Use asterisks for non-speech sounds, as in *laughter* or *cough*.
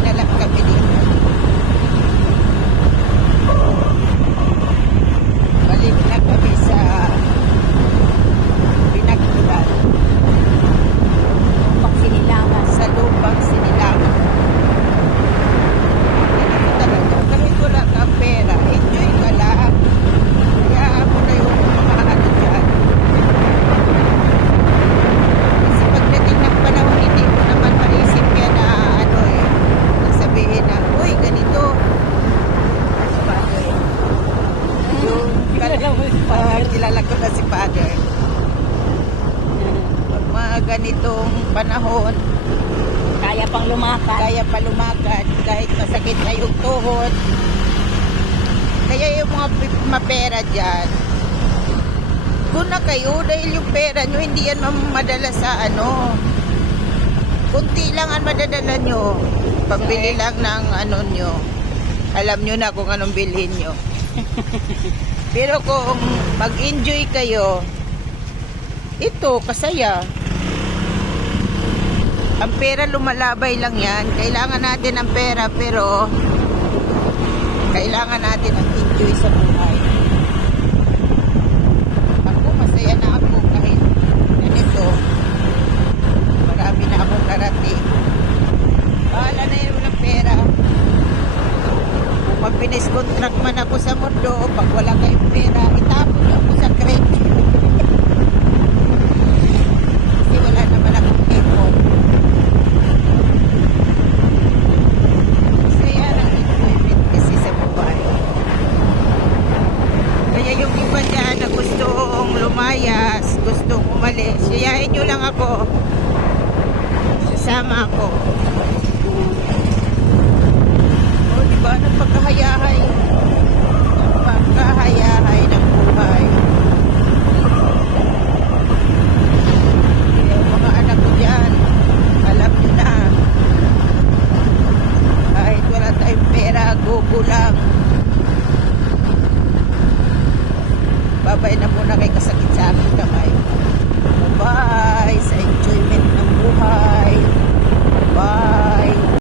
lang kami dito. Balik na kami sa Pinagmulan Pag sinilangan. sa lupang sinilangan. Ganito talaga. Kahit wala kang pera, enjoy ka lang. Hayaan mo na yung mga ano dyan. Kasi pagdating ng panahon, hindi mo naman maisip yan na ano eh. Sasabihin na, uy, ganito. Father. Yung Kilala ko na si Father. Pag mga ganitong panahon, Kaya pang lumakad. kaya pa lumakad kahit masakit na yung tuhod. Kaya yung mga mapera dyan, na kayo dahil yung pera nyo hindi yan madala sa ano. Kunti lang ang madadala nyo. Pambili lang ng ano nyo. Alam nyo na kung anong bilhin nyo. *laughs* Pero kung mag-enjoy kayo, ito, kasaya. Ang pera lumalabay lang yan. Kailangan natin ng pera pero kailangan natin ang enjoy sa buhay. Ako, masaya na ako kahit ganito. Marami na akong narating. Bahala na yun ng pera. Mag-finish contract man ako sa mundo, pag wala kayong pera, itapon ako sa crate. Kasi wala naman akong ipon. Masaya ang enjoyment kasi sa buhay. Kaya yung iba dyan na gustong lumayas, gustong umalis, siyahin nyo lang ako. Sasama ako. O, di ba? Nagpagkahayahay. Nagpagkahayahay ng buhay. Yung mga anak ko dyan, alam nyo na. Kahit wala tayong pera, gugo lang. Babay na muna kay kasakit sa aking kamay.